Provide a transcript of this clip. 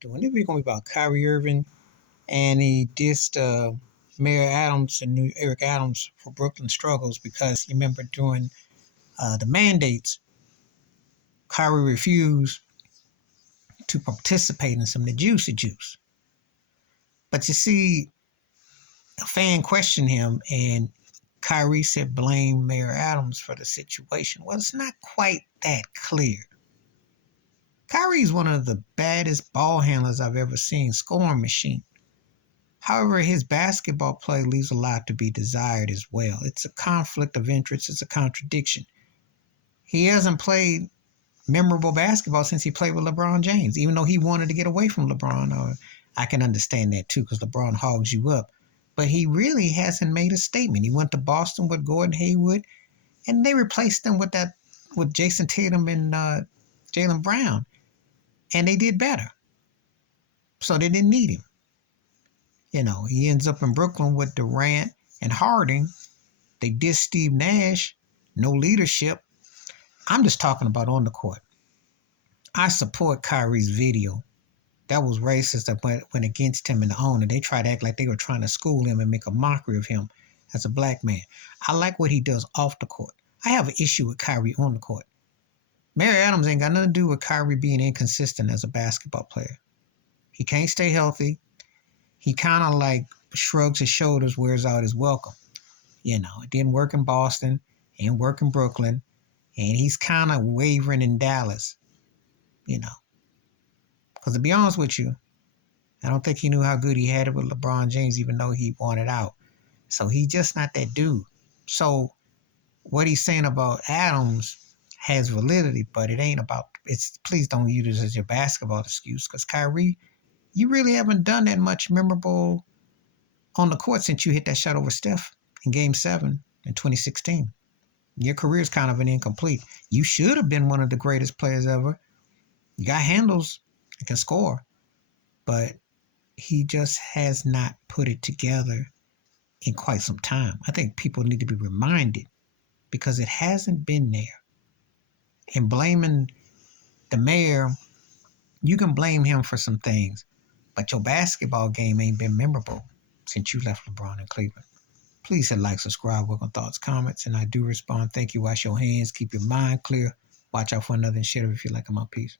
doing. This video gonna be about Kyrie Irving, and he dissed Mayor Adams and Eric Adams for Brooklyn struggles because you remember during the mandates, Kyrie refused to participate in some of the juicy juice. But you see, a fan questioned him, and Kyrie said blame Mayor Adams for the situation. Well, it's not quite that clear. Kyrie's one of the baddest ball handlers I've ever seen, scoring machine. However, his basketball play leaves a lot to be desired as well. It's a conflict of interest. It's a contradiction. He hasn't played memorable basketball since he played with LeBron James, even though he wanted to get away from LeBron. Or I can understand that too, because LeBron hogs you up. But he really hasn't made a statement. He went to Boston with Gordon Hayward, and they replaced him with Jason Tatum and Jaylen Brown, and they did better. So they didn't need him. You know, he ends up in Brooklyn with Durant and Harden. They dissed Steve Nash. No leadership. I'm just talking about on the court. I support Kyrie's video. That was racist that went against him and the owner. They tried to act like they were trying to school him and make a mockery of him as a black man. I like what he does off the court. I have an issue with Kyrie on the court. Mayor Adams ain't got nothing to do with Kyrie being inconsistent as a basketball player. He can't stay healthy. He kind of like shrugs his shoulders, wears out his welcome. You know, it didn't work in Boston, it didn't work in Brooklyn, and he's kind of wavering in Dallas, you know. Because to be honest with you, I don't think he knew how good he had it with LeBron James, even though he wanted out. So he's just not that dude. So what he's saying about Adams has validity, but it ain't about, please don't use this as your basketball excuse, because Kyrie, you really haven't done that much memorable on the court since you hit that shot over Steph in Game 7 in 2016. Your career is kind of an incomplete. You should have been one of the greatest players ever. You got handles and can score, but he just has not put it together in quite some time. I think people need to be reminded because it hasn't been there. And blaming the mayor, you can blame him for some things, but your basketball game ain't been memorable since you left LeBron in Cleveland. Please hit like, subscribe, welcome thoughts, comments, and I do respond. Thank you. Wash your hands. Keep your mind clear. Watch out for another shit if you like my piece.